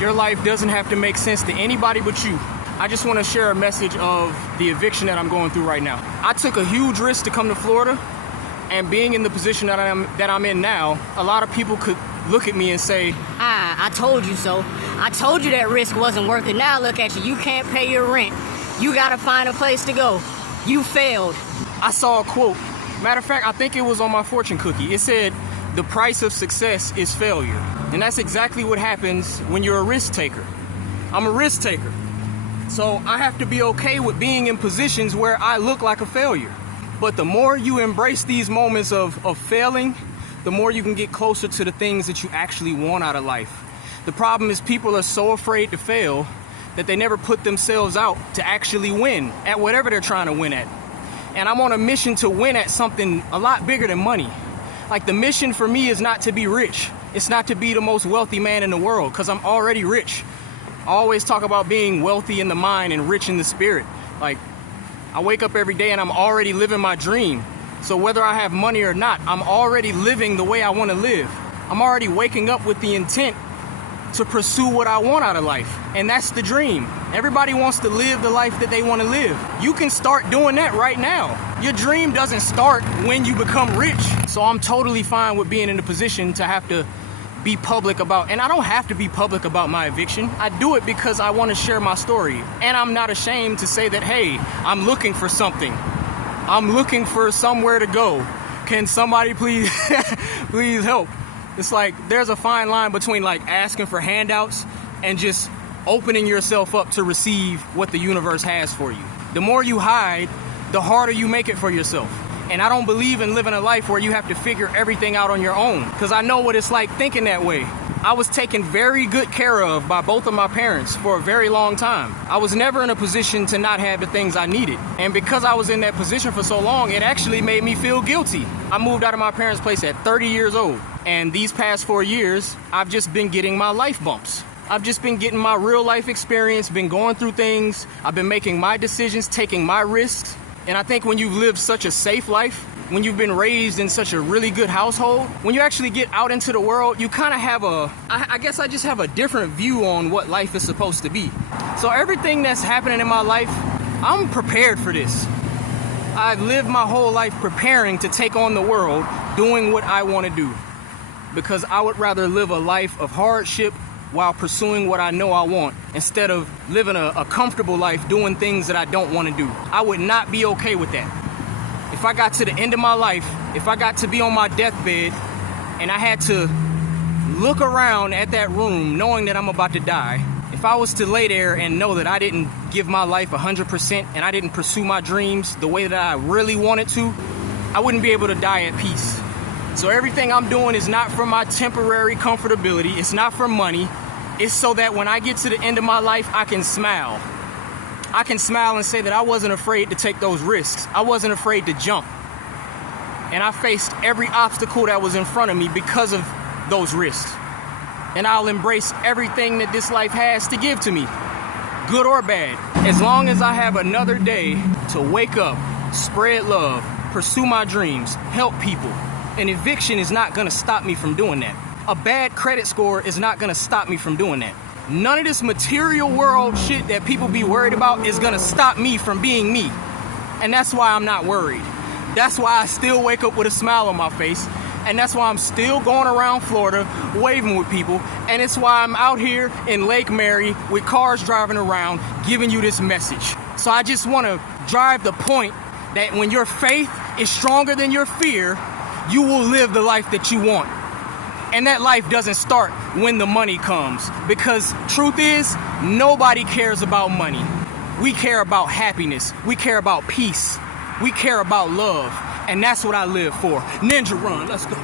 Your life doesn't have to make sense to anybody but you. I just want to share a message of the eviction that I'm going through right now. I took a huge risk to come to Florida, and being in the position that I'm in now, a lot of people could look at me and say, I told you so. I told you that risk wasn't worth it. Now look at you. You can't pay your rent. You got to find a place to go. You failed. I saw a quote. Matter of fact, I think it was on my fortune cookie. It said, the price of success is failure. And that's exactly what happens when you're a risk taker. I'm a risk taker. So I have to be okay with being in positions where I look like a failure. But the more you embrace these moments of failing, the more you can get closer to the things that you actually want out of life. The problem is people are so afraid to fail that they never put themselves out to actually win at whatever they're trying to win at. And I'm on a mission to win at something a lot bigger than money. Like, the mission for me is not to be rich. It's not to be the most wealthy man in the world, because I'm already rich. I always talk about being wealthy in the mind and rich in the spirit. Like, I wake up every day and I'm already living my dream. So whether I have money or not, I'm already living the way I want to live. I'm already waking up with the intent to pursue what I want out of life. And that's the dream. Everybody wants to live the life that they want to live. You can start doing that right now. Your dream doesn't start when you become rich. So I'm totally fine with being in a position to have to be public about, and I don't have to be public about my eviction. I do it because I want to share my story. And I'm not ashamed to say that, hey, I'm looking for something. I'm looking for somewhere to go. Can somebody please, please help? It's like, there's a fine line between like asking for handouts and just opening yourself up to receive what the universe has for you. The more you hide, the harder you make it for yourself. And I don't believe in living a life where you have to figure everything out on your own, because I know what it's like thinking that way. I was taken very good care of by both of my parents for a very long time. I was never in a position to not have the things I needed. And because I was in that position for so long, it actually made me feel guilty. I moved out of my parents' place at 30 years old. And these past 4 years, I've just been getting my life bumps. I've just been getting my real life experience, been going through things. I've been making my decisions, taking my risks. And I think when you've lived such a safe life, when you've been raised in such a really good household, when you actually get out into the world, you kind of have I guess I just have a different view on what life is supposed to be. So everything that's happening in my life, I'm prepared for this. I've lived my whole life preparing to take on the world, doing what I want to do. Because I would rather live a life of hardship while pursuing what I know I want, instead of living a comfortable life doing things that I don't want to do. I would not be okay with that. If I got to the end of my life, if I got to be on my deathbed and I had to look around at that room knowing that I'm about to die, if I was to lay there and know that I didn't give my life 100% and I didn't pursue my dreams the way that I really wanted to, I wouldn't be able to die at peace. So everything I'm doing is not for my temporary comfortability. It's not for money. It's so that when I get to the end of my life, I can smile. I can smile and say that I wasn't afraid to take those risks. I wasn't afraid to jump. And I faced every obstacle that was in front of me because of those risks. And I'll embrace everything that this life has to give to me, good or bad. As long as I have another day to wake up, spread love, pursue my dreams, help people, an eviction is not gonna stop me from doing that. A bad credit score is not gonna stop me from doing that. None of this material world shit that people be worried about is gonna stop me from being me. And that's why I'm not worried. That's why I still wake up with a smile on my face. And that's why I'm still going around Florida waving with people. And it's why I'm out here in Lake Mary with cars driving around giving you this message. So I just wanna drive the point that when your faith is stronger than your fear, you will live the life that you want. And that life doesn't start when the money comes. Because truth is, nobody cares about money. We care about happiness. We care about peace. We care about love. And that's what I live for. Ninja Run, let's go.